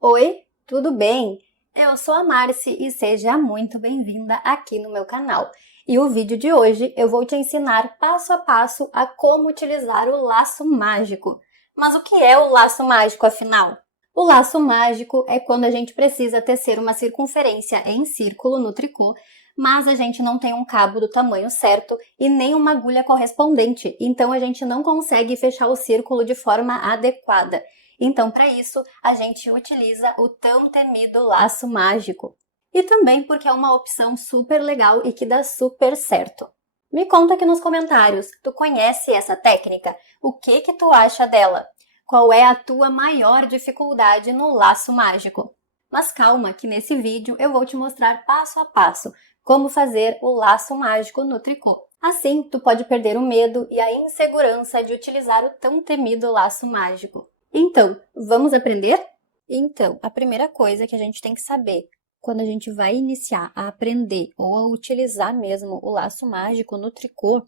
Oi, tudo bem? Eu sou a Marci e seja muito bem-vinda aqui no meu canal. E o vídeo de hoje eu vou te ensinar passo a passo a como utilizar o laço mágico. Mas o que é o laço mágico, afinal? O laço mágico é quando a gente precisa tecer uma circunferência em círculo no tricô, mas a gente não tem um cabo do tamanho certo e nem uma agulha correspondente, então a gente não consegue fechar o círculo de forma adequada. Então, para isso, a gente utiliza o tão temido laço mágico. E também porque é uma opção super legal e que dá super certo. Me conta aqui nos comentários, tu conhece essa técnica? O que tu acha dela? Qual é a tua maior dificuldade no laço mágico? Mas calma, que nesse vídeo eu vou te mostrar passo a passo como fazer o laço mágico no tricô. Assim, tu pode perder o medo e a insegurança de utilizar o tão temido laço mágico. Então, vamos aprender? Então, a primeira coisa que a gente tem que saber quando a gente vai iniciar a aprender ou a utilizar mesmo o laço mágico no tricô,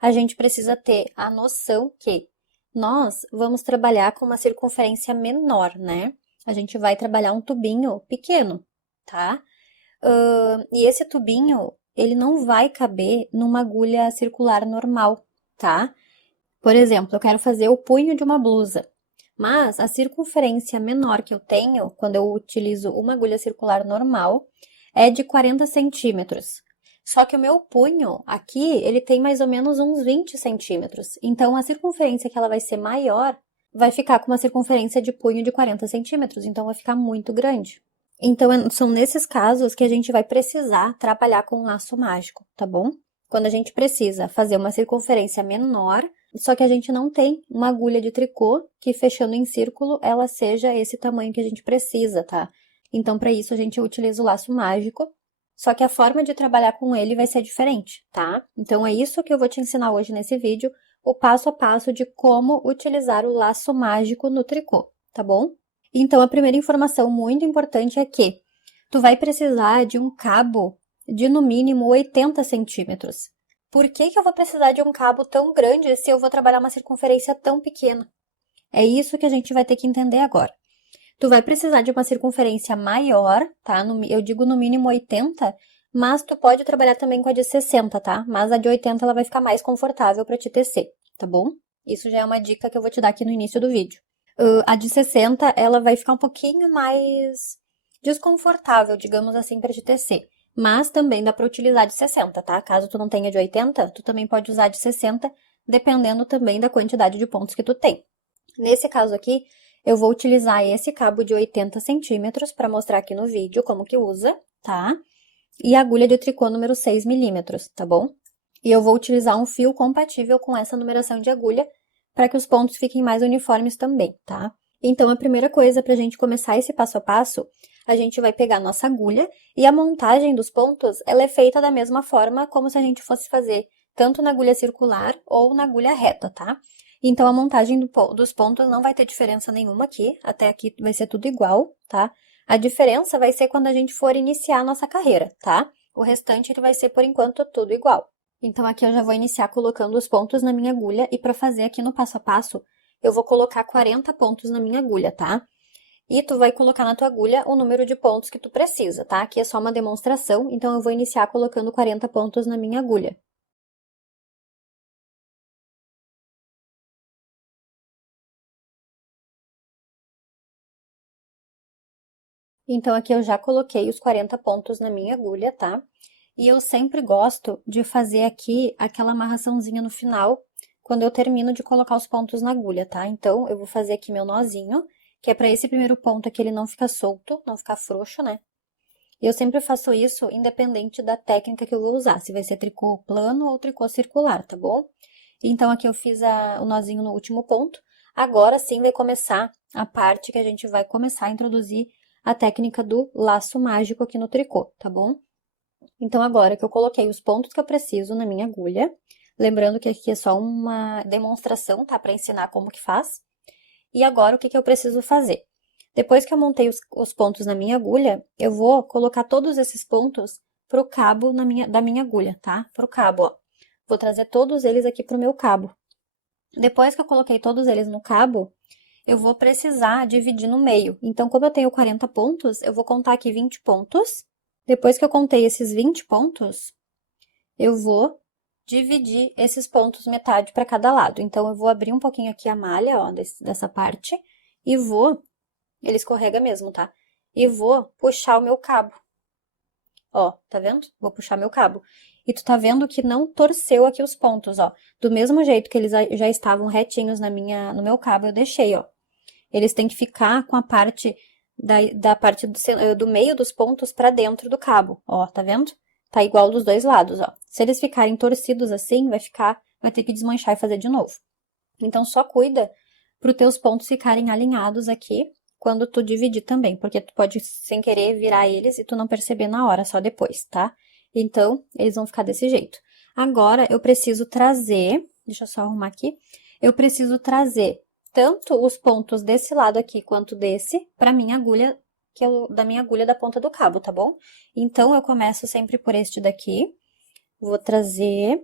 a gente precisa ter a noção que nós vamos trabalhar com uma circunferência menor, né? A gente vai trabalhar um tubinho pequeno, tá? E esse tubinho, ele não vai caber numa agulha circular normal, tá? Por exemplo, eu quero fazer o punho de uma blusa. Mas a circunferência menor que eu tenho, quando eu utilizo uma agulha circular normal, é de 40 centímetros. Só que o meu punho aqui, ele tem mais ou menos uns 20 centímetros. Então, a circunferência que ela vai ser maior, vai ficar com uma circunferência de punho de 40 centímetros. Então, vai ficar muito grande. Então, são nesses casos que a gente vai precisar trabalhar com um laço mágico, tá bom? Quando a gente precisa fazer uma circunferência menor, só que a gente não tem uma agulha de tricô que, fechando em círculo, ela seja esse tamanho que a gente precisa, tá? Então, para isso, a gente utiliza o laço mágico, só que a forma de trabalhar com ele vai ser diferente, tá? Então, é isso que eu vou te ensinar hoje nesse vídeo, o passo a passo de como utilizar o laço mágico no tricô, tá bom? Então, a primeira informação muito importante é que tu vai precisar de um cabo de no mínimo 80 centímetros. Por que eu vou precisar de um cabo tão grande se eu vou trabalhar uma circunferência tão pequena? É isso que a gente vai ter que entender agora. Tu vai precisar de uma circunferência maior, tá? Eu digo no mínimo 80, mas tu pode trabalhar também com a de 60, tá? Mas a de 80 ela vai ficar mais confortável para te tecer, tá bom? Isso já é uma dica que eu vou te dar aqui no início do vídeo. A de 60, ela vai ficar um pouquinho mais desconfortável, digamos assim, para te tecer. Mas também dá para utilizar de 60, tá? Caso tu não tenha de 80, tu também pode usar de 60, dependendo também da quantidade de pontos que tu tem. Nesse caso aqui, eu vou utilizar esse cabo de 80 centímetros para mostrar aqui no vídeo como que usa, tá? E a agulha de tricô número 6 milímetros, tá bom? E eu vou utilizar um fio compatível com essa numeração de agulha para que os pontos fiquem mais uniformes também, tá? Então, a primeira coisa para a gente começar esse passo a passo, a gente vai pegar a nossa agulha e a montagem dos pontos, ela é feita da mesma forma como se a gente fosse fazer tanto na agulha circular ou na agulha reta, tá? Então, a montagem dos pontos não vai ter diferença nenhuma aqui, até aqui vai ser tudo igual, tá? A diferença vai ser quando a gente for iniciar a nossa carreira, tá? O restante ele vai ser, por enquanto, tudo igual. Então, aqui eu já vou iniciar colocando os pontos na minha agulha e para fazer aqui no passo a passo, eu vou colocar 40 pontos na minha agulha, tá? E tu vai colocar na tua agulha o número de pontos que tu precisa, tá? Aqui é só uma demonstração, então eu vou iniciar colocando 40 pontos na minha agulha. Então, aqui eu já coloquei os 40 pontos na minha agulha, tá? E eu sempre gosto de fazer aqui aquela amarraçãozinha no final, quando eu termino de colocar os pontos na agulha, tá? Então, eu vou fazer aqui meu nozinho, que é para esse primeiro ponto aqui ele não ficar solto, não ficar frouxo, né? E eu sempre faço isso independente da técnica que eu vou usar, se vai ser tricô plano ou tricô circular, tá bom? Então, aqui eu fiz o nozinho no último ponto. Agora sim vai começar a parte que a gente vai começar a introduzir a técnica do laço mágico aqui no tricô, tá bom? Então, agora que eu coloquei os pontos que eu preciso na minha agulha, lembrando que aqui é só uma demonstração, tá? Para ensinar como que faz. E agora, o que eu preciso fazer? Depois que eu montei os pontos na minha agulha, eu vou colocar todos esses pontos pro cabo da minha agulha, tá? Pro cabo, ó. Vou trazer todos eles aqui pro meu cabo. Depois que eu coloquei todos eles no cabo, eu vou precisar dividir no meio. Então, como eu tenho 40 pontos, eu vou contar aqui 20 pontos. Depois que eu contei esses 20 pontos, eu vou dividir esses pontos metade para cada lado. Então, eu vou abrir um pouquinho aqui a malha, ó, dessa parte, e vou, ele escorrega mesmo, tá? E vou puxar o meu cabo. Ó, tá vendo? Vou puxar meu cabo. E tu tá vendo que não torceu aqui os pontos, ó. Do mesmo jeito que eles já estavam retinhos no meu cabo, eu deixei, ó. Eles têm que ficar com a parte da parte do meio dos pontos pra dentro do cabo, ó, tá vendo? Tá igual dos dois lados, ó. Se eles ficarem torcidos assim, vai ter que desmanchar e fazer de novo. Então, só cuida para os teus pontos ficarem alinhados aqui quando tu dividir também, porque tu pode, sem querer, virar eles e tu não perceber na hora, só depois, tá? Então, eles vão ficar desse jeito. Agora, eu preciso trazer, deixa eu só arrumar aqui, eu preciso trazer tanto os pontos desse lado aqui quanto desse para minha agulha, que é da minha agulha da ponta do cabo, tá bom? Então, eu começo sempre por este daqui, vou trazer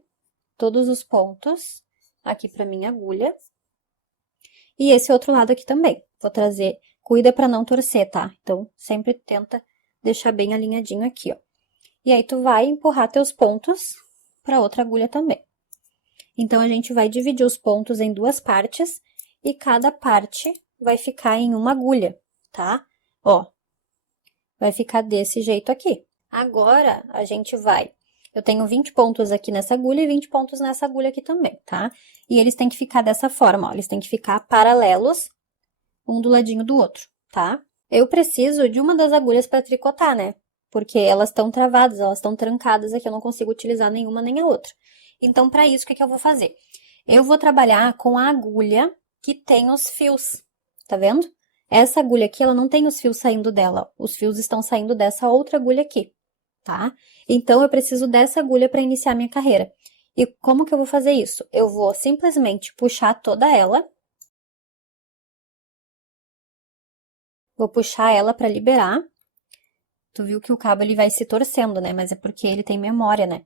todos os pontos aqui para minha agulha. E esse outro lado aqui também. Vou trazer, cuida para não torcer, tá? Então, sempre tenta deixar bem alinhadinho aqui, ó. E aí, tu vai empurrar teus pontos para outra agulha também. Então, a gente vai dividir os pontos em duas partes e cada parte vai ficar em uma agulha, tá? Ó, vai ficar desse jeito aqui. Agora, a gente vai... Eu tenho 20 pontos aqui nessa agulha e 20 pontos nessa agulha aqui também, tá? E eles têm que ficar dessa forma, ó. Eles têm que ficar paralelos, um do ladinho do outro, tá? Eu preciso de uma das agulhas para tricotar, né? Porque elas estão travadas, elas estão trancadas aqui, eu não consigo utilizar nenhuma nem a outra. Então, para isso, o que eu vou fazer? Eu vou trabalhar com a agulha que tem os fios, tá vendo? Essa agulha aqui, ela não tem os fios saindo dela, os fios estão saindo dessa outra agulha aqui, tá? Então, eu preciso dessa agulha para iniciar minha carreira. E como que eu vou fazer isso? Eu vou simplesmente puxar toda ela. Vou puxar ela para liberar. Tu viu que o cabo ele vai se torcendo, né? Mas é porque ele tem memória, né?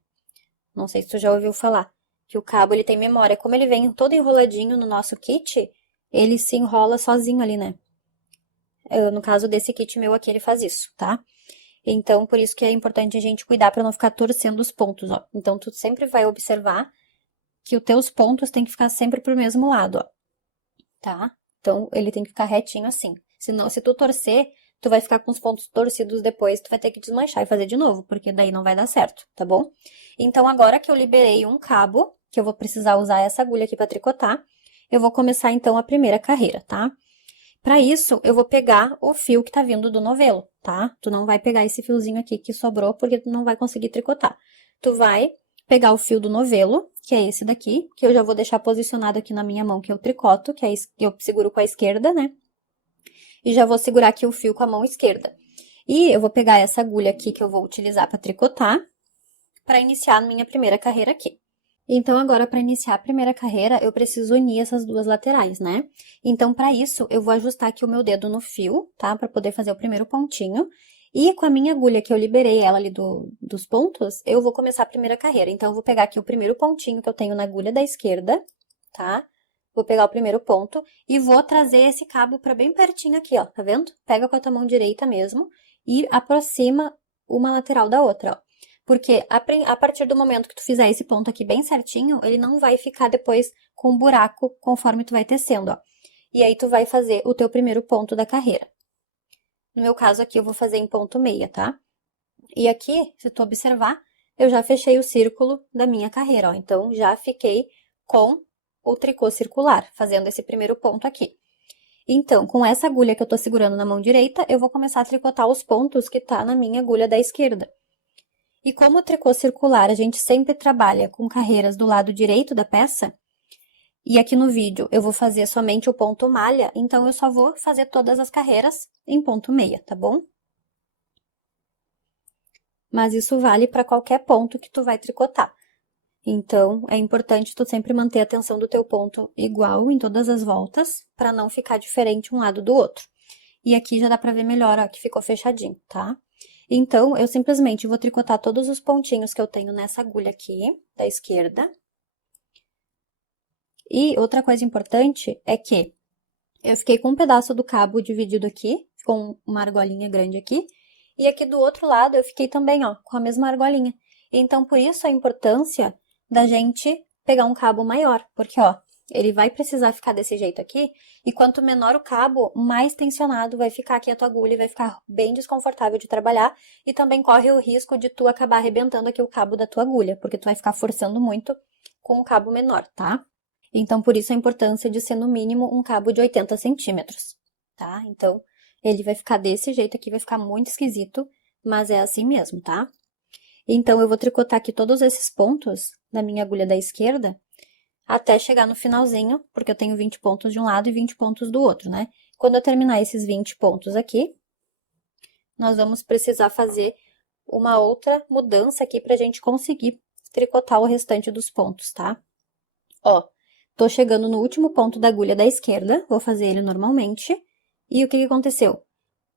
Não sei se tu já ouviu falar. Que o cabo ele tem memória. Como ele vem todo enroladinho no nosso kit, ele se enrola sozinho ali, né? No caso desse kit meu aqui, ele faz isso, tá? Então, por isso que é importante a gente cuidar para não ficar torcendo os pontos, ó. Então, tu sempre vai observar que os teus pontos tem que ficar sempre pro mesmo lado, ó. Tá? Então, ele tem que ficar retinho assim. Senão, se tu torcer, tu vai ficar com os pontos torcidos depois, tu vai ter que desmanchar e fazer de novo, porque daí não vai dar certo, tá bom? Então, agora que eu liberei um cabo, que eu vou precisar usar essa agulha aqui para tricotar, eu vou começar, então, a primeira carreira, tá? Para isso, eu vou pegar o fio que tá vindo do novelo, tá? Tu não vai pegar esse fiozinho aqui que sobrou, porque tu não vai conseguir tricotar. Tu vai pegar o fio do novelo, que é esse daqui, que eu já vou deixar posicionado aqui na minha mão, que eu tricoto, que eu seguro com a esquerda, né? E já vou segurar aqui o fio com a mão esquerda. E eu vou pegar essa agulha aqui que eu vou utilizar para tricotar, para iniciar a minha primeira carreira aqui. Então, agora, para iniciar a primeira carreira, eu preciso unir essas duas laterais, né? Então, para isso, eu vou ajustar aqui o meu dedo no fio, tá? Para poder fazer o primeiro pontinho. E com a minha agulha, que eu liberei ela ali dos pontos, eu vou começar a primeira carreira. Então, eu vou pegar aqui o primeiro pontinho que eu tenho na agulha da esquerda, tá? Vou pegar o primeiro ponto e vou trazer esse cabo para bem pertinho aqui, ó, tá vendo? Pega com a tua mão direita mesmo e aproxima uma lateral da outra, ó. Porque a partir do momento que tu fizer esse ponto aqui bem certinho, ele não vai ficar depois com um buraco conforme tu vai tecendo, ó. E aí tu vai fazer o teu primeiro ponto da carreira. No meu caso aqui, eu vou fazer em ponto meia, tá? E aqui, se tu observar, eu já fechei o círculo da minha carreira, ó. Então, já fiquei com o tricô circular, fazendo esse primeiro ponto aqui. Então, com essa agulha que eu tô segurando na mão direita, eu vou começar a tricotar os pontos que tá na minha agulha da esquerda. E como o tricô circular, a gente sempre trabalha com carreiras do lado direito da peça, e aqui no vídeo eu vou fazer somente o ponto malha, então eu só vou fazer todas as carreiras em ponto meia, tá bom? Mas isso vale para qualquer ponto que tu vai tricotar. Então, é importante tu sempre manter a tensão do teu ponto igual em todas as voltas, para não ficar diferente um lado do outro. E aqui já dá pra ver melhor, ó, que ficou fechadinho, tá? Então, eu simplesmente vou tricotar todos os pontinhos que eu tenho nessa agulha aqui, da esquerda. E outra coisa importante é que eu fiquei com um pedaço do cabo dividido aqui, ficou uma argolinha grande aqui, e aqui do outro lado eu fiquei também, ó, com a mesma argolinha. Então, por isso a importância da gente pegar um cabo maior, porque, ó, ele vai precisar ficar desse jeito aqui, e quanto menor o cabo, mais tensionado vai ficar aqui a tua agulha e vai ficar bem desconfortável de trabalhar, e também corre o risco de tu acabar arrebentando aqui o cabo da tua agulha, porque tu vai ficar forçando muito com o cabo menor, tá? Então, por isso a importância de ser no mínimo um cabo de 80 centímetros, tá? Então, ele vai ficar desse jeito aqui, vai ficar muito esquisito, mas é assim mesmo, tá? Então, eu vou tricotar aqui todos esses pontos da minha agulha da esquerda, até chegar no finalzinho, porque eu tenho 20 pontos de um lado e 20 pontos do outro, né? Quando eu terminar esses 20 pontos aqui, nós vamos precisar fazer uma outra mudança aqui pra gente conseguir tricotar o restante dos pontos, tá? Ó, tô chegando no último ponto da agulha da esquerda, vou fazer ele normalmente, e o que aconteceu?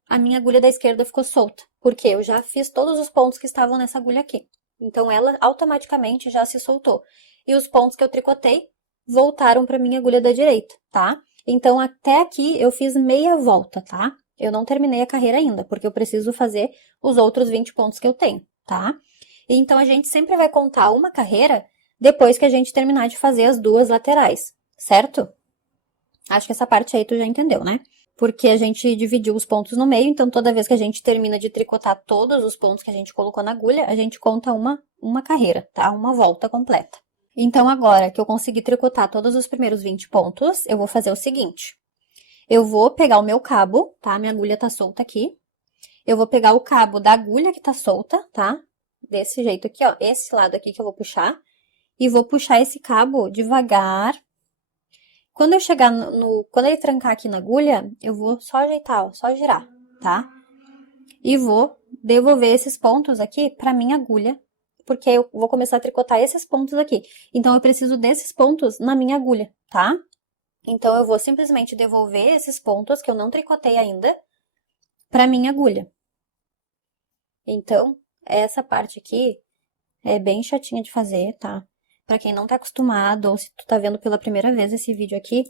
A minha agulha da esquerda ficou solta, porque eu já fiz todos os pontos que estavam nessa agulha aqui. Então, ela automaticamente já se soltou. E os pontos que eu tricotei voltaram para minha agulha da direita, tá? Então, até aqui eu fiz meia volta, tá? Eu não terminei a carreira ainda, porque eu preciso fazer os outros 20 pontos que eu tenho, tá? Então, a gente sempre vai contar uma carreira depois que a gente terminar de fazer as duas laterais, certo? Acho que essa parte aí tu já entendeu, né? Porque a gente dividiu os pontos no meio, então toda vez que a gente termina de tricotar todos os pontos que a gente colocou na agulha, a gente conta uma carreira, tá? Uma volta completa. Então, agora que eu consegui tricotar todos os primeiros 20 pontos, eu vou fazer o seguinte. Eu vou pegar o meu cabo, tá? Minha agulha tá solta aqui. Eu vou pegar o cabo da agulha que tá solta, tá? Desse jeito aqui, ó. Esse lado aqui que eu vou puxar. E vou puxar esse cabo devagar. Quando eu chegar quando ele trancar aqui na agulha, eu vou só ajeitar, ó, só girar, tá? E vou devolver esses pontos aqui pra minha agulha, porque eu vou começar a tricotar esses pontos aqui. Então, eu preciso desses pontos na minha agulha, tá? Então, eu vou simplesmente devolver esses pontos que eu não tricotei ainda pra minha agulha. Então, essa parte aqui é bem chatinha de fazer, tá? Pra quem não tá acostumado, ou se tu tá vendo pela primeira vez esse vídeo aqui,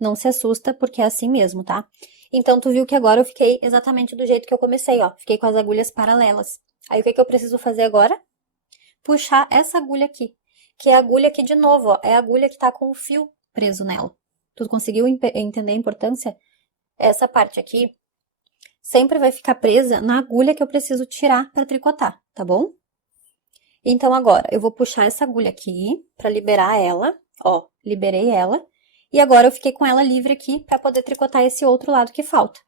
não se assusta, porque é assim mesmo, tá? Então, tu viu que agora eu fiquei exatamente do jeito que eu comecei, ó. Fiquei com as agulhas paralelas. Aí, o que eu preciso fazer agora? Puxar essa agulha aqui. Que é a agulha aqui de novo, ó. É a agulha que tá com o fio preso nela. Tu conseguiu entender a importância? Essa parte aqui sempre vai ficar presa na agulha que eu preciso tirar pra tricotar, tá bom? Então, agora, eu vou puxar essa agulha aqui pra liberar ela. Ó, liberei ela. E agora eu fiquei com ela livre aqui pra poder tricotar esse outro lado que falta.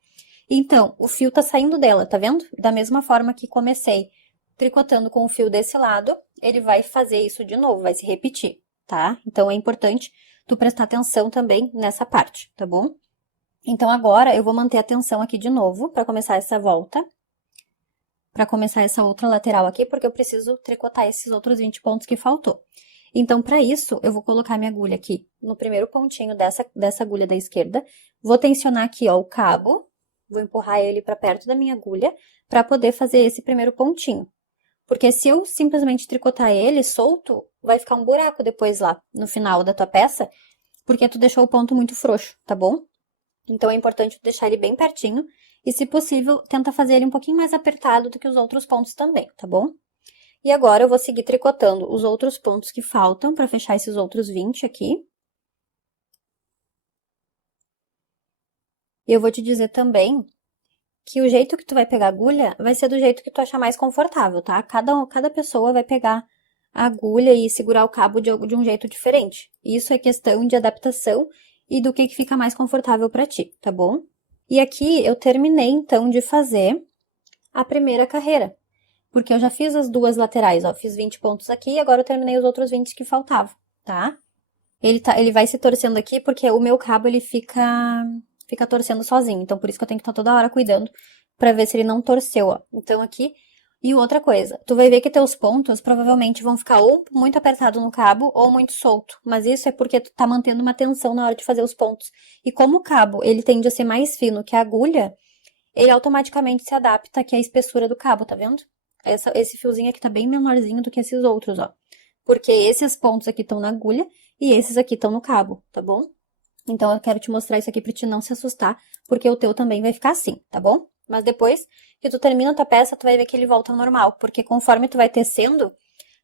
Então, o fio tá saindo dela, tá vendo? Da mesma forma que comecei tricotando com o fio desse lado, ele vai fazer isso de novo, vai se repetir, tá? Então, é importante tu prestar atenção também nessa parte, tá bom? Então, agora eu vou manter a atenção aqui de novo pra começar essa volta. Pra começar essa outra lateral aqui, porque eu preciso tricotar esses outros 20 pontos que faltou. Então, pra isso, eu vou colocar minha agulha aqui no primeiro pontinho dessa agulha da esquerda. Vou tensionar aqui, ó, o cabo. Vou empurrar ele pra perto da minha agulha pra poder fazer esse primeiro pontinho. Porque se eu simplesmente tricotar ele solto, vai ficar um buraco depois lá no final da tua peça, porque tu deixou o ponto muito frouxo, tá bom? Então, é importante deixar ele bem pertinho. E, se possível, tenta fazer ele um pouquinho mais apertado do que os outros pontos também, tá bom? E agora, eu vou seguir tricotando os outros pontos que faltam para fechar esses outros 20 aqui. E eu vou te dizer também que o jeito que tu vai pegar a agulha vai ser do jeito que tu achar mais confortável, tá? Cada pessoa vai pegar a agulha e segurar o cabo de um jeito diferente. Isso é questão de adaptação e do que fica mais confortável para ti, tá bom? E aqui eu terminei, então, de fazer a primeira carreira. Porque eu já fiz as duas laterais, ó. Fiz 20 pontos aqui e agora eu terminei os outros 20 que faltavam, tá? Ele vai se torcendo aqui porque o meu cabo, ele fica torcendo sozinho. Então, por isso que eu tenho que estar toda hora cuidando pra ver se ele não torceu, ó. Então, aqui... E outra coisa, tu vai ver que teus pontos provavelmente vão ficar ou muito apertado no cabo ou muito solto. Mas isso é porque tu tá mantendo uma tensão na hora de fazer os pontos. E como o cabo, ele tende a ser mais fino que a agulha, ele automaticamente se adapta aqui à espessura do cabo, tá vendo? Esse fiozinho aqui tá bem menorzinho do que esses outros, ó. Porque esses pontos aqui estão na agulha e esses aqui estão no cabo, tá bom? Então, eu quero te mostrar isso aqui pra te não se assustar, porque o teu também vai ficar assim, tá bom? Mas depois que tu termina a tua peça, tu vai ver que ele volta ao normal, porque conforme tu vai tecendo,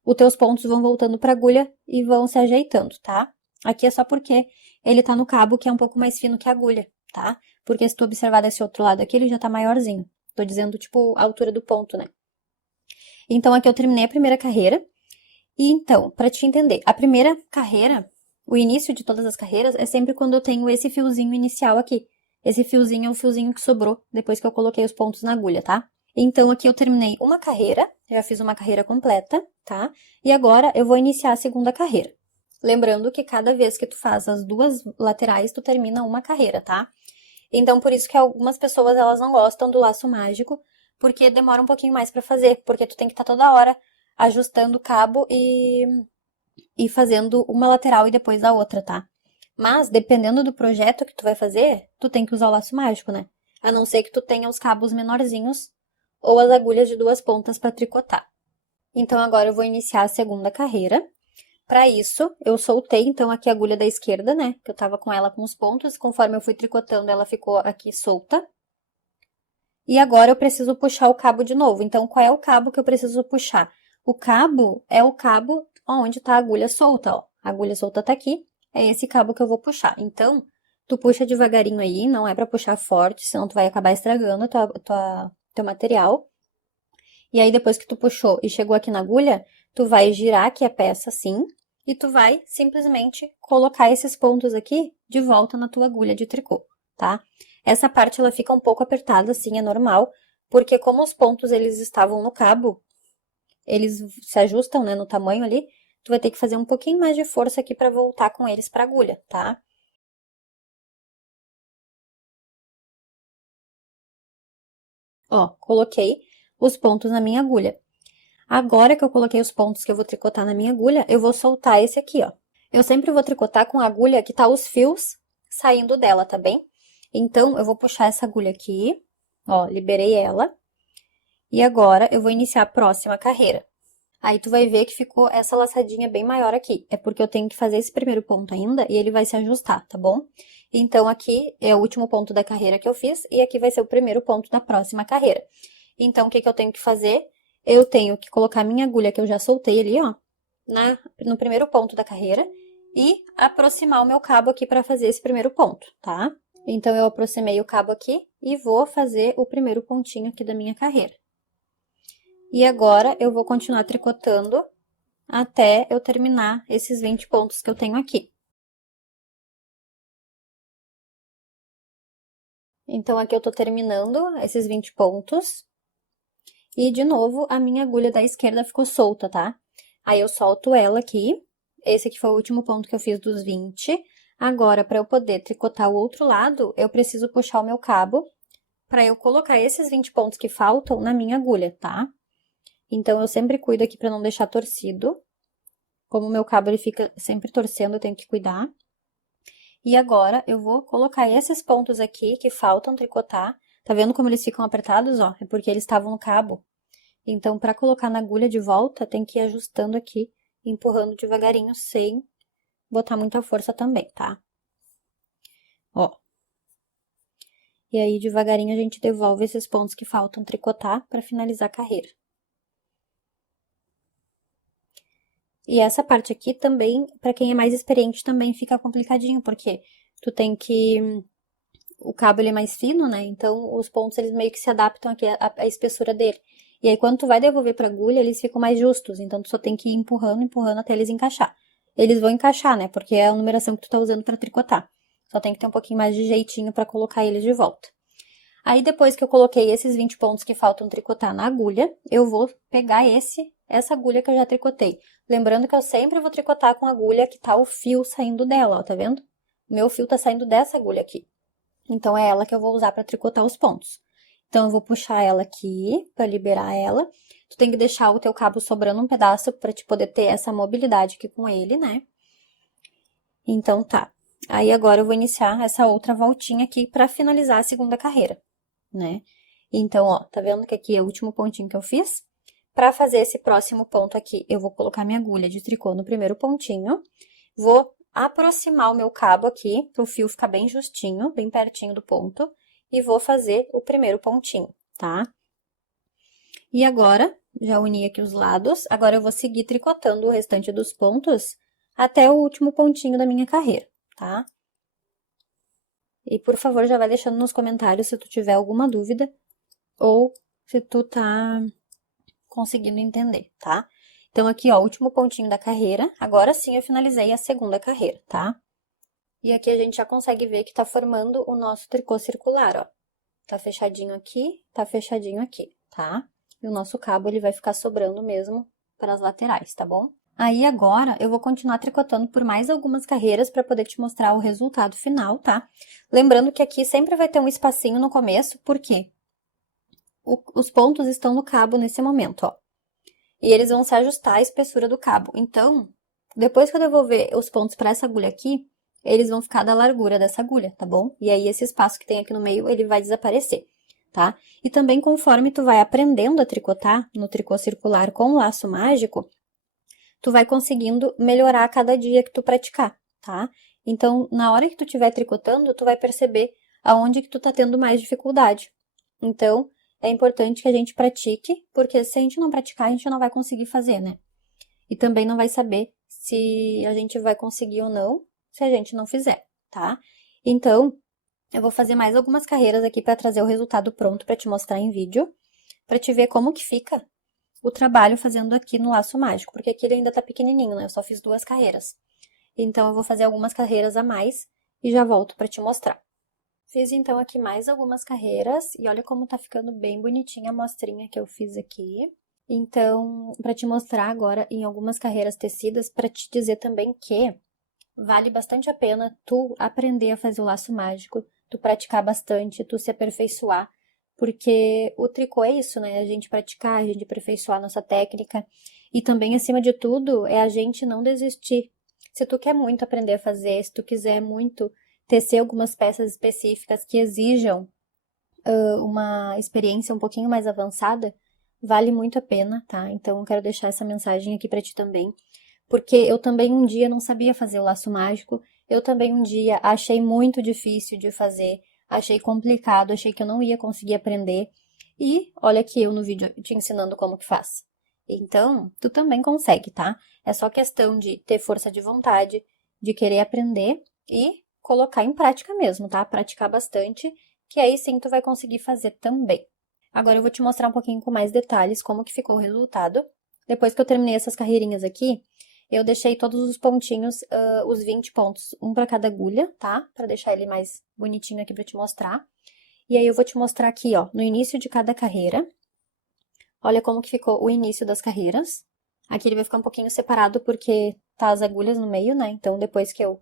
os teus pontos vão voltando pra agulha e vão se ajeitando, tá? Aqui é só porque ele tá no cabo, que é um pouco mais fino que a agulha, tá? Porque se tu observar desse outro lado aqui, ele já tá maiorzinho. Tô dizendo, tipo, a altura do ponto, né? Então, aqui eu terminei a primeira carreira. E então, pra te entender, a primeira carreira, o início de todas as carreiras, é sempre quando eu tenho esse fiozinho inicial aqui. Esse fiozinho é o fiozinho que sobrou depois que eu coloquei os pontos na agulha, tá? Então, aqui eu terminei uma carreira, já fiz uma carreira completa, tá? E agora eu vou iniciar a segunda carreira. Lembrando que cada vez que tu faz as duas laterais, tu termina uma carreira, tá? Então, por isso que algumas pessoas, elas não gostam do laço mágico, porque demora um pouquinho mais pra fazer, porque tu tem que estar toda hora ajustando o cabo e fazendo uma lateral e depois a outra, tá? Mas, dependendo do projeto que tu vai fazer, tu tem que usar o laço mágico, né? A não ser que tu tenha os cabos menorzinhos ou as agulhas de duas pontas para tricotar. Então, agora eu vou iniciar a segunda carreira. Para isso, eu soltei, então, aqui a agulha da esquerda, né? Que eu tava com ela com os pontos, e conforme eu fui tricotando, ela ficou aqui solta. E agora eu preciso puxar o cabo de novo. Então, qual é o cabo que eu preciso puxar? O cabo é o cabo onde tá a agulha solta, ó. A agulha solta tá aqui, é esse cabo que eu vou puxar. Então, tu puxa devagarinho aí, não é pra puxar forte, senão tu vai acabar estragando teu material. E aí, depois que tu puxou e chegou aqui na agulha, tu vai girar aqui a peça assim, e tu vai simplesmente colocar esses pontos aqui de volta na tua agulha de tricô, tá? Essa parte, ela fica um pouco apertada, assim, é normal, porque como os pontos, eles estavam no cabo, eles se ajustam, né, no tamanho ali, tu vai ter que fazer um pouquinho mais de força aqui pra voltar com eles pra agulha, tá? Ó, coloquei os pontos na minha agulha. Agora que eu coloquei os pontos que eu vou tricotar na minha agulha, eu vou soltar esse aqui, ó. Eu sempre vou tricotar com a agulha que tá os fios saindo dela, tá bem? Então, eu vou puxar essa agulha aqui, ó, liberei ela. E agora, eu vou iniciar a próxima carreira. Aí, tu vai ver que ficou essa laçadinha bem maior aqui. É porque eu tenho que fazer esse primeiro ponto ainda e ele vai se ajustar, tá bom? Então, aqui é o último ponto da carreira que eu fiz e aqui vai ser o primeiro ponto da próxima carreira. Então, o que eu tenho que fazer? Eu tenho que colocar minha agulha que eu já soltei ali, ó, no primeiro ponto da carreira e aproximar o meu cabo aqui para fazer esse primeiro ponto, tá? Então, eu aproximei o cabo aqui e vou fazer o primeiro pontinho aqui da minha carreira. E agora, eu vou continuar tricotando até eu terminar esses 20 pontos que eu tenho aqui. Então, aqui eu tô terminando esses 20 pontos. E, de novo, a minha agulha da esquerda ficou solta, tá? Aí, eu solto ela aqui. Esse aqui foi o último ponto que eu fiz dos 20. Agora, para eu poder tricotar o outro lado, eu preciso puxar o meu cabo para eu colocar esses 20 pontos que faltam na minha agulha, tá? Então, eu sempre cuido aqui para não deixar torcido. Como o meu cabo ele fica sempre torcendo, eu tenho que cuidar. E agora, eu vou colocar esses pontos aqui que faltam tricotar. Tá vendo como eles ficam apertados, ó? É porque eles estavam no cabo. Então, para colocar na agulha de volta, tem que ir ajustando aqui, empurrando devagarinho, sem botar muita força também, tá? Ó. E aí, devagarinho, a gente devolve esses pontos que faltam tricotar para finalizar a carreira. E essa parte aqui também, para quem é mais experiente, também fica complicadinho, porque tu tem que... O cabo, ele é mais fino, né? Então, os pontos, eles meio que se adaptam aqui à espessura dele. E aí, quando tu vai devolver pra agulha, eles ficam mais justos. Então, tu só tem que ir empurrando, empurrando até eles encaixar. Eles vão encaixar, né? Porque é a numeração que tu tá usando pra tricotar. Só tem que ter um pouquinho mais de jeitinho pra colocar eles de volta. Aí, depois que eu coloquei esses 20 pontos que faltam tricotar na agulha, eu vou pegar essa agulha que eu já tricotei. Lembrando que eu sempre vou tricotar com a agulha que tá o fio saindo dela, ó, tá vendo? O meu fio tá saindo dessa agulha aqui. Então, é ela que eu vou usar para tricotar os pontos. Então, eu vou puxar ela aqui para liberar ela. Tu tem que deixar o teu cabo sobrando um pedaço para te poder ter essa mobilidade aqui com ele, né? Então, tá. Aí, agora eu vou iniciar essa outra voltinha aqui para finalizar a segunda carreira, né? Então, ó, tá vendo que aqui é o último pontinho que eu fiz? Para fazer esse próximo ponto aqui, eu vou colocar minha agulha de tricô no primeiro pontinho. Vou aproximar o meu cabo aqui, para o fio ficar bem justinho, bem pertinho do ponto, e vou fazer o primeiro pontinho, tá? E agora, já uni aqui os lados, agora eu vou seguir tricotando o restante dos pontos até o último pontinho da minha carreira, tá? E, por favor, já vai deixando nos comentários se tu tiver alguma dúvida ou se tu tá conseguindo entender, tá? Então, aqui, ó, último pontinho da carreira. Agora sim eu finalizei a segunda carreira, tá? E aqui a gente já consegue ver que tá formando o nosso tricô circular, ó. Tá fechadinho aqui, tá? E o nosso cabo, ele vai ficar sobrando mesmo para as laterais, tá bom? Aí, agora, eu vou continuar tricotando por mais algumas carreiras para poder te mostrar o resultado final, tá? Lembrando que aqui sempre vai ter um espacinho no começo, por quê? Os pontos estão no cabo nesse momento, ó. E eles vão se ajustar à espessura do cabo. Então, depois que eu devolver os pontos para essa agulha aqui, eles vão ficar da largura dessa agulha, tá bom? E aí, esse espaço que tem aqui no meio, ele vai desaparecer, tá? E também, conforme tu vai aprendendo a tricotar no tricô circular com o laço mágico, tu vai conseguindo melhorar a cada dia que tu praticar, tá? Então, na hora que tu estiver tricotando, tu vai perceber aonde que tu tá tendo mais dificuldade. Então, é importante que a gente pratique, porque se a gente não praticar, a gente não vai conseguir fazer, né? E também não vai saber se a gente vai conseguir ou não, se a gente não fizer, tá? Então, eu vou fazer mais algumas carreiras aqui para trazer o resultado pronto para te mostrar em vídeo, para te ver como que fica o trabalho fazendo aqui no laço mágico, porque aqui ele ainda tá pequenininho, né? Eu só fiz 2 carreiras. Então, eu vou fazer algumas carreiras a mais e já volto para te mostrar. Fiz, então, aqui mais algumas carreiras, e olha como tá ficando bem bonitinha a amostrinha que eu fiz aqui. Então, para te mostrar agora em algumas carreiras tecidas, para te dizer também que vale bastante a pena tu aprender a fazer o laço mágico, tu praticar bastante, tu se aperfeiçoar, porque o tricô é isso, né? A gente praticar, a gente aperfeiçoar a nossa técnica, e também, acima de tudo, é a gente não desistir. Se tu quer muito aprender a fazer, se tu quiser muito tecer algumas peças específicas que exijam uma experiência um pouquinho mais avançada, vale muito a pena, tá? Então, eu quero deixar essa mensagem aqui pra ti também, porque eu também um dia não sabia fazer o laço mágico, eu também um dia achei muito difícil de fazer, achei complicado, achei que eu não ia conseguir aprender, e olha aqui eu no vídeo te ensinando como que faz. Então, tu também consegue, tá? É só questão de ter força de vontade, de querer aprender e colocar em prática mesmo, tá? Praticar bastante, que aí sim tu vai conseguir fazer também. Agora eu vou te mostrar um pouquinho com mais detalhes como que ficou o resultado. Depois que eu terminei essas carreirinhas aqui, eu deixei todos os pontinhos, os 20 pontos, um para cada agulha, tá? Para deixar ele mais bonitinho aqui para te mostrar. E aí eu vou te mostrar aqui, ó, no início de cada carreira. Olha como que ficou o início das carreiras. Aqui ele vai ficar um pouquinho separado porque tá as agulhas no meio, né? Então depois se eu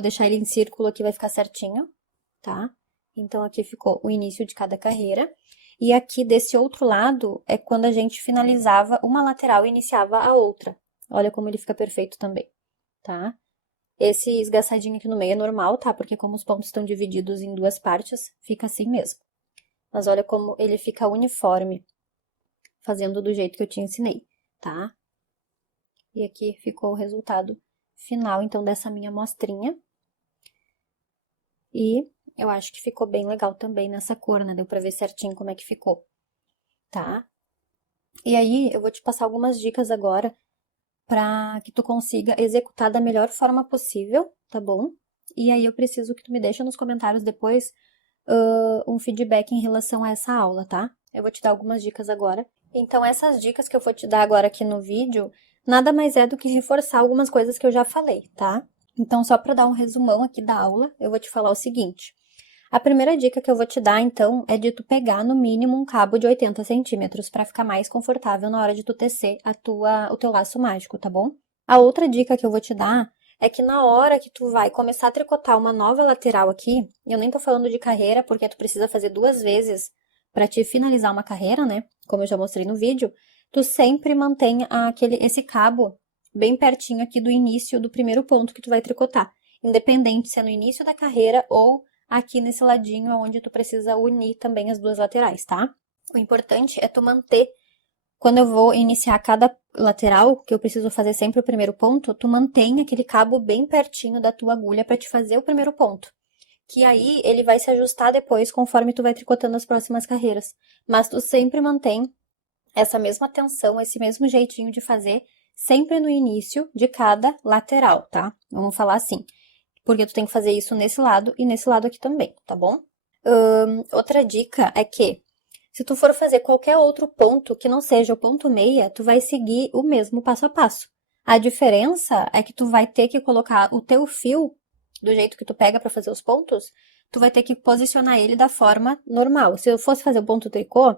deixar ele em círculo aqui vai ficar certinho, tá? Então, aqui ficou o início de cada carreira. E aqui, desse outro lado, é quando a gente finalizava uma lateral e iniciava a outra. Olha como ele fica perfeito também, tá? Esse esgaçadinho aqui no meio é normal, tá? Porque como os pontos estão divididos em 2 partes, fica assim mesmo. Mas olha como ele fica uniforme, fazendo do jeito que eu te ensinei, tá? E aqui ficou o resultado final, então, dessa minha amostrinha. E eu acho que ficou bem legal também nessa cor, né? Deu pra ver certinho como é que ficou, tá? E aí, eu vou te passar algumas dicas agora pra que tu consiga executar da melhor forma possível, tá bom? E aí, eu preciso que tu me deixe nos comentários depois um feedback em relação a essa aula, tá? Eu vou te dar algumas dicas agora. Então, essas dicas que eu vou te dar agora aqui no vídeo, nada mais é do que reforçar algumas coisas que eu já falei, tá? Então, só para dar um resumão aqui da aula, eu vou te falar o seguinte. A primeira dica que eu vou te dar, então, é de tu pegar no mínimo um cabo de 80 centímetros para ficar mais confortável na hora de tu tecer o teu laço mágico, tá bom? A outra dica que eu vou te dar é que na hora que tu vai começar a tricotar uma nova lateral aqui, eu nem tô falando de carreira, porque tu precisa fazer 2 vezes para te finalizar uma carreira, né? Como eu já mostrei no vídeo, tu sempre mantenha esse cabo bem pertinho aqui do início do primeiro ponto que tu vai tricotar, independente se é no início da carreira ou aqui nesse ladinho onde tu precisa unir também as 2 laterais, tá? O importante é tu manter quando eu vou iniciar cada lateral, que eu preciso fazer sempre o primeiro ponto, tu mantém aquele cabo bem pertinho da tua agulha para te fazer o primeiro ponto. Que aí ele vai se ajustar depois conforme tu vai tricotando as próximas carreiras. Mas tu sempre mantém essa mesma tensão, esse mesmo jeitinho de fazer, sempre no início de cada lateral, tá? Vamos falar assim. Porque tu tem que fazer isso nesse lado e nesse lado aqui também, tá bom? Outra dica é que, se tu for fazer qualquer outro ponto que não seja o ponto meia, tu vai seguir o mesmo passo a passo. A diferença é que tu vai ter que colocar o teu fio, do jeito que tu pega para fazer os pontos, tu vai ter que posicionar ele da forma normal. Se eu fosse fazer o ponto tricô,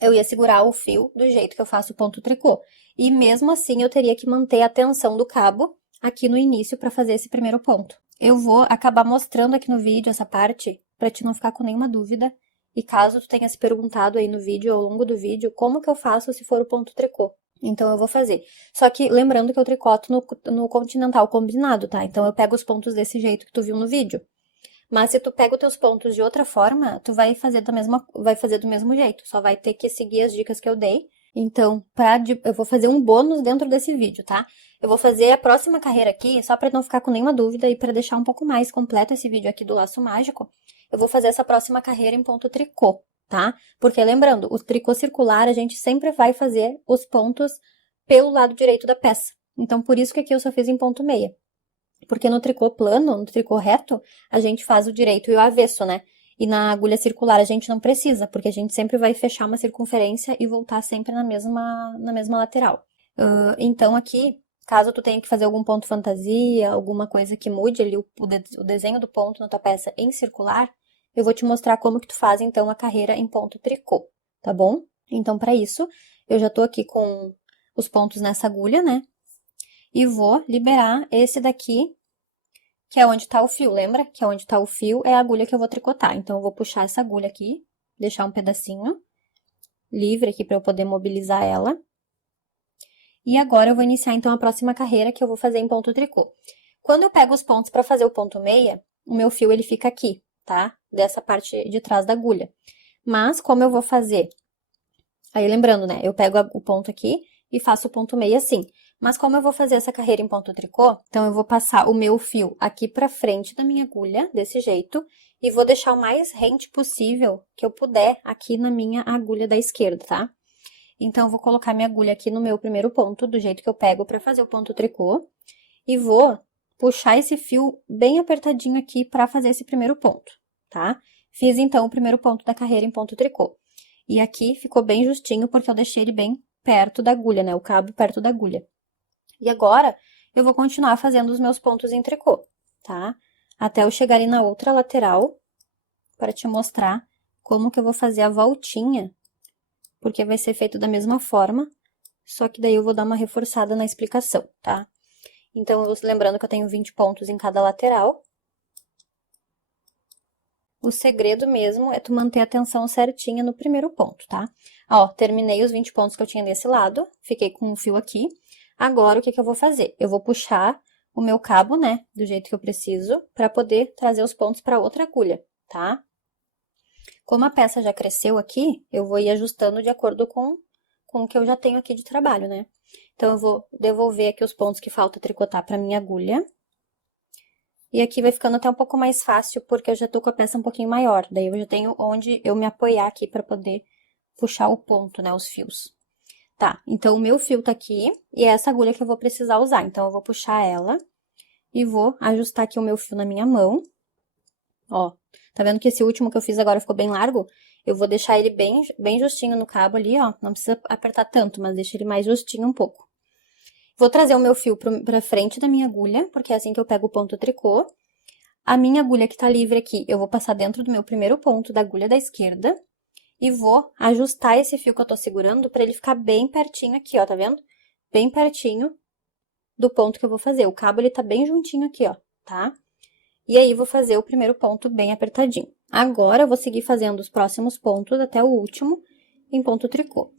eu ia segurar o fio do jeito que eu faço o ponto tricô. E mesmo assim, eu teria que manter a tensão do cabo aqui no início para fazer esse primeiro ponto. Eu vou acabar mostrando aqui no vídeo essa parte, para te não ficar com nenhuma dúvida. E caso tu tenha se perguntado aí no vídeo, ao longo do vídeo, como que eu faço se for o ponto tricô. Então, eu vou fazer. Só que, lembrando que eu tricoto no continental combinado, tá? Então, eu pego os pontos desse jeito que tu viu no vídeo. Mas se tu pega os teus pontos de outra forma, tu vai fazer do mesmo jeito. Só vai ter que seguir as dicas que eu dei. Então, eu vou fazer um bônus dentro desse vídeo, tá? Eu vou fazer a próxima carreira aqui, só para não ficar com nenhuma dúvida e para deixar um pouco mais completo esse vídeo aqui do laço mágico, eu vou fazer essa próxima carreira em ponto tricô, tá? Porque lembrando, o tricô circular a gente sempre vai fazer os pontos pelo lado direito da peça. Então, por isso que aqui eu só fiz em ponto meia. Porque no tricô plano, no tricô reto, a gente faz o direito e o avesso, né? E na agulha circular a gente não precisa, porque a gente sempre vai fechar uma circunferência e voltar sempre na mesma lateral. Então aqui, caso tu tenha que fazer algum ponto fantasia, alguma coisa que mude ali o desenho do ponto na tua peça em circular, eu vou te mostrar como que tu faz então a carreira em ponto tricô, tá bom? Então para isso, eu já tô aqui com os pontos nessa agulha, né? E vou liberar esse daqui, que é onde tá o fio, lembra? Que é onde tá o fio, é a agulha que eu vou tricotar. Então, eu vou puxar essa agulha aqui, deixar um pedacinho livre aqui para eu poder mobilizar ela. E agora, eu vou iniciar, então, a próxima carreira que eu vou fazer em ponto tricô. Quando eu pego os pontos para fazer o ponto meia, o meu fio, ele fica aqui, tá? Dessa parte de trás da agulha. Mas, como eu vou fazer... Aí, lembrando, né? Eu pego o ponto aqui e faço o ponto meia assim. Mas como eu vou fazer essa carreira em ponto tricô, então eu vou passar o meu fio aqui pra frente da minha agulha, desse jeito, e vou deixar o mais rente possível que eu puder aqui na minha agulha da esquerda, tá? Então, eu vou colocar minha agulha aqui no meu primeiro ponto, do jeito que eu pego pra fazer o ponto tricô, e vou puxar esse fio bem apertadinho aqui pra fazer esse primeiro ponto, tá? Fiz, então, o primeiro ponto da carreira em ponto tricô. E aqui ficou bem justinho, porque eu deixei ele bem perto da agulha, né? O cabo perto da agulha. E agora, eu vou continuar fazendo os meus pontos em tricô, tá? Até eu chegar ali na outra lateral, para te mostrar como que eu vou fazer a voltinha, porque vai ser feito da mesma forma, só que daí eu vou dar uma reforçada na explicação, tá? Então, lembrando que eu tenho 20 pontos em cada lateral. O segredo mesmo é tu manter a tensão certinha no primeiro ponto, tá? Ó, terminei os 20 pontos que eu tinha desse lado, fiquei com um fio aqui. Agora, o que que eu vou fazer? Eu vou puxar o meu cabo, né, do jeito que eu preciso, para poder trazer os pontos para outra agulha, tá? Como a peça já cresceu aqui, eu vou ir ajustando de acordo com o que eu já tenho aqui de trabalho, né? Então, eu vou devolver aqui os pontos que falta tricotar para minha agulha. E aqui vai ficando até um pouco mais fácil, porque eu já tô com a peça um pouquinho maior. Daí, eu já tenho onde eu me apoiar aqui para poder puxar o ponto, né, os fios. Tá, então o meu fio tá aqui e é essa agulha que eu vou precisar usar. Então, eu vou puxar ela e vou ajustar aqui o meu fio na minha mão. Ó, tá vendo que esse último que eu fiz agora ficou bem largo? Eu vou deixar ele bem justinho no cabo ali, ó. Não precisa apertar tanto, mas deixa ele mais justinho um pouco. Vou trazer o meu fio pra frente da minha agulha, porque é assim que eu pego o ponto tricô. A minha agulha que tá livre aqui, eu vou passar dentro do meu primeiro ponto da agulha da esquerda. E vou ajustar esse fio que eu tô segurando pra ele ficar bem pertinho aqui, ó, tá vendo? Bem pertinho do ponto que eu vou fazer. O cabo, ele tá bem juntinho aqui, ó, tá? E aí, vou fazer o primeiro ponto bem apertadinho. Agora, eu vou seguir fazendo os próximos pontos até o último em ponto tricô.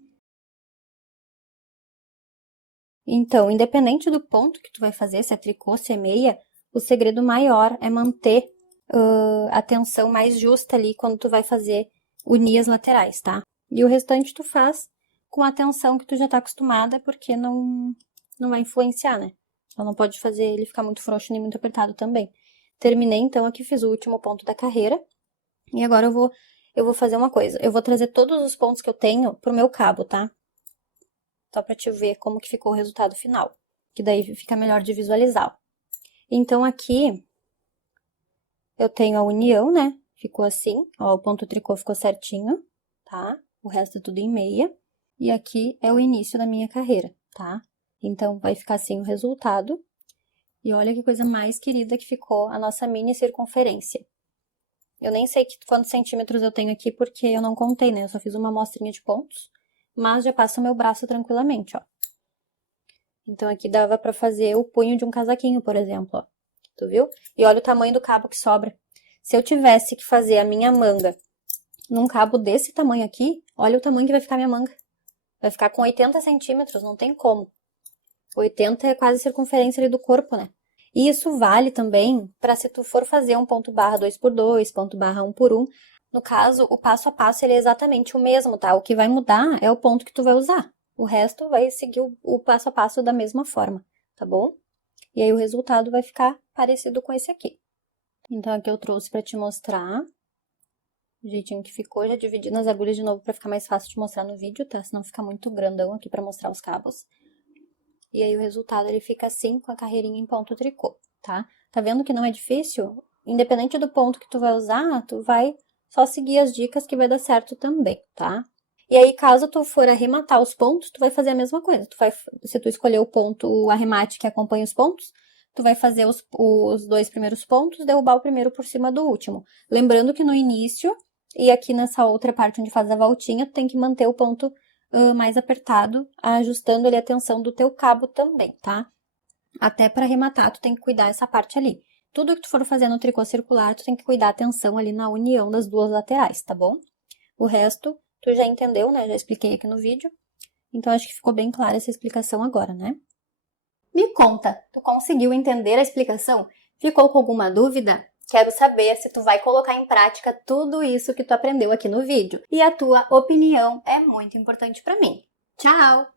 Então, independente do ponto que tu vai fazer, se é tricô, se é meia, o segredo maior é manter a tensão mais justa ali quando tu vai fazer unir as laterais, tá? E o restante tu faz com a tensão que tu já tá acostumada, porque não vai influenciar, né? Então não pode fazer ele ficar muito frouxo nem muito apertado também. Terminei, então, aqui fiz o último ponto da carreira. E agora eu vou fazer uma coisa. Eu vou trazer todos os pontos que eu tenho pro meu cabo, tá? Só pra te ver como que ficou o resultado final. Que daí fica melhor de visualizar. Então, aqui eu tenho a união, né? Ficou assim, ó, o ponto tricô ficou certinho, tá? O resto é tudo em meia. E aqui é o início da minha carreira, tá? Então, vai ficar assim o resultado. E olha que coisa mais querida que ficou a nossa mini circunferência. Eu nem sei quantos centímetros eu tenho aqui, porque eu não contei, né? Eu só fiz uma amostrinha de pontos. Mas já passa o meu braço tranquilamente, ó. Então, aqui dava pra fazer o punho de um casaquinho, por exemplo, ó. Tu viu? E olha o tamanho do cabo que sobra. Se eu tivesse que fazer a minha manga num cabo desse tamanho aqui, olha o tamanho que vai ficar a minha manga. Vai ficar com 80 centímetros, não tem como. 80 é quase a circunferência ali do corpo, né? E isso vale também para se tu for fazer um ponto barra 2x2, ponto barra 1x1. No caso, o passo a passo ele é exatamente o mesmo, tá? O que vai mudar é o ponto que tu vai usar. O resto vai seguir o passo a passo da mesma forma, tá bom? E aí o resultado vai ficar parecido com esse aqui. Então, aqui eu trouxe para te mostrar o jeitinho que ficou. Já dividi nas agulhas de novo para ficar mais fácil de mostrar no vídeo, tá? Senão fica muito grandão aqui para mostrar os cabos. E aí o resultado ele fica assim, com a carreirinha em ponto tricô, tá? Tá vendo que não é difícil? Independente do ponto que tu vai usar, tu vai só seguir as dicas que vai dar certo também, tá? E aí, caso tu for arrematar os pontos, tu vai fazer a mesma coisa. Se tu escolher o ponto, o arremate que acompanha os pontos, tu vai fazer os dois primeiros pontos, derrubar o primeiro por cima do último. Lembrando que no início, e aqui nessa outra parte onde faz a voltinha, tu tem que manter o ponto mais apertado, ajustando ali a tensão do teu cabo também, tá? Até para arrematar, tu tem que cuidar essa parte ali. Tudo que tu for fazer no tricô circular, tu tem que cuidar a tensão ali na união das duas laterais, tá bom? O resto, tu já entendeu, né? Já expliquei aqui no vídeo. Então, acho que ficou bem clara essa explicação agora, né? Me conta, tu conseguiu entender a explicação? Ficou com alguma dúvida? Quero saber se tu vai colocar em prática tudo isso que tu aprendeu aqui no vídeo. E a tua opinião é muito importante para mim. Tchau!